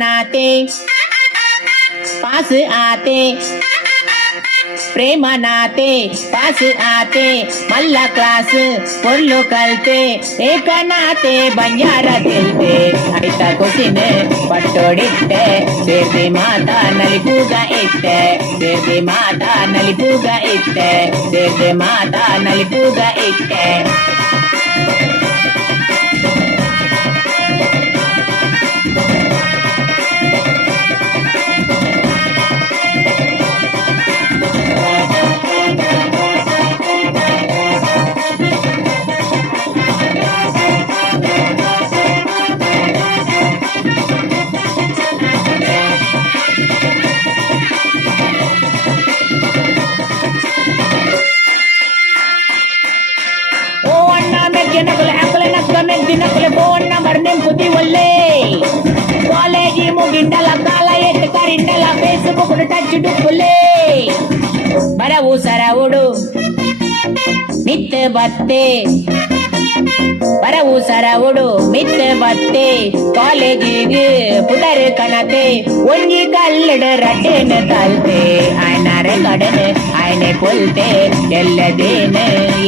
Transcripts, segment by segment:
नाते पास आते प्रेम नाते पास आते मल्ला क्लास పొల్లు కల్తే ఏకనాతే బంజార తెల్తే ಐತ ಕೊಸಿನ ಪಟ್ಟೋಡಿತ್ತೆ ಸೇರ್ದೆ ಮಾತಾ ನಲಿಪೂಗ ಇತ್ತೆ ಸೇರ್ದೆ ಮಾತಾ ನಲಿಪೂಗ ಇತ್ತೆ ಸೇರ್ದೆ ಮಾತಾ ನಲಿಪೂಗ ಇತ್ತೆ ಮೆದ್ದಿನಕಲೆ ಫೋನ್ ನಂಬರ್ ನಿಂಪುದಿ ಒಳ್ಳೆ ಕಾಲೇಜಿ ಮುಗಿಂಡಲ ಕಾಲ ಎಟ್ಟು ಕರಿಂಡಲ ಫೇಸ್ಬುಕ್ ಟಚ್ ಡುಪ್ಪುಲೆ ಬರವು ಸರವುಡು ಮಿತ್ ಬತ್ತೆ ಬರವು ಸರವುಡು ಮಿತ್ ಬತ್ತೆ ಕಾಲೇಜಿಗೆ ಪುಟರ್ ಕಣತೆ ಒಂಜಿ ಕಲ್ಲಡ ರಡ್ಡೆನ ತಲ್ತೆ ಆಯ್ನಾರೆ ಕಡನೆ ಆಯ್ನೆ ಕೊಲ್ತೆ ಎಲ್ಲದೇನ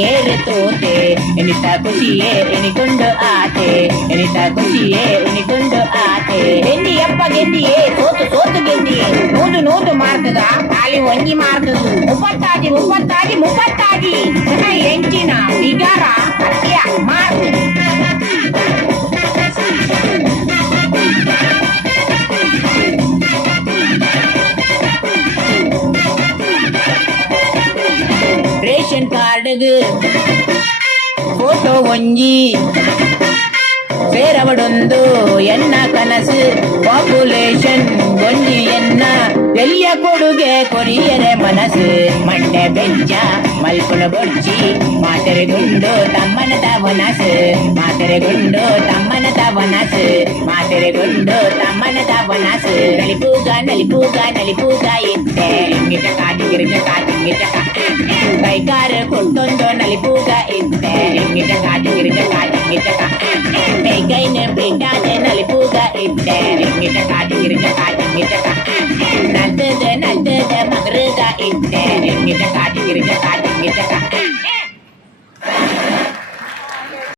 ಏರು ತೋತೆ ಎನಿತ ಖುಷಿಯೇ ಎನಿಕೊಂಡು ಆತೆ ಎನಿತ ಖುಷಿಯೇ ಎನಿಕೊಂಡು ಆತೆ ಗೆಂದಿ ಅಪ್ಪ ಗೆಂದಿಯೇ ಸೋತು ಸೋತು ಗೆಂದಿಯೇ ನೂದು ಮಾರ್ಕದ ಖಾಲಿ ಒಂಜಿ ಮಾರ್ಕದು ಮುಪ್ಪತ್ತಾಗಿ ಎಂಚಿನ ಬಿಗಾರ ಹತ್ಯ ಮಾರ್ಕ್ ರೇಷನ್ ಕಾರ್ಡ್ಗೆ ಫೋಟೋ ಒಂಜಿ ಸೇರವಡೊಂದು ಎನ್ನ ಕನಸು ಪಾಪ್ಯುಲೇಷನ್ ಗೊಂಜಿ ಎನ್ನ ಎಲ್ಲಿಯ ಕೊಡುಗೆ ಕೊರಿಯರೆ ಮನಸ್ಸು ಮಂಡೆ ಬೆಂಚ ಮಲ್ಪುನ ಬೊಡ್ಜಿ ಮಾತೆರೆಗುಂಡು ತಮ್ಮನ ತವನಸು ಮಾತೆರೆಗುಂಡು ತಮ್ಮನ ತವನಸು ಮಾತೆರೆಗುಂಡು ತಮ್ಮನ ತವನಸು ನಲಿಪೂಗ ಇತ್ತೆ ಇಂಗಿಟ ಕಾಟಿಂಗಿಟ ಕೈಗಾರ ಕೊಟ್ಟೊಂದು ನಲಿಪೂಗ ಇತ್ತೆ ಇಂಗಿಟ ಕಾಟಿಂಗಿಟ ಕೈನ ಬಿಟ್ಟಾದ ನಲಿಪೂಗ ಇತ್ತೆ ಇಂಗಿಟ ಕಾಟಿಂಗಿಟ ನಲ್ತದ ಮಗರುಗ ಇತ್ತೆ ಇಂಗಿಟ ಕಾಟಿಂಗಿಟ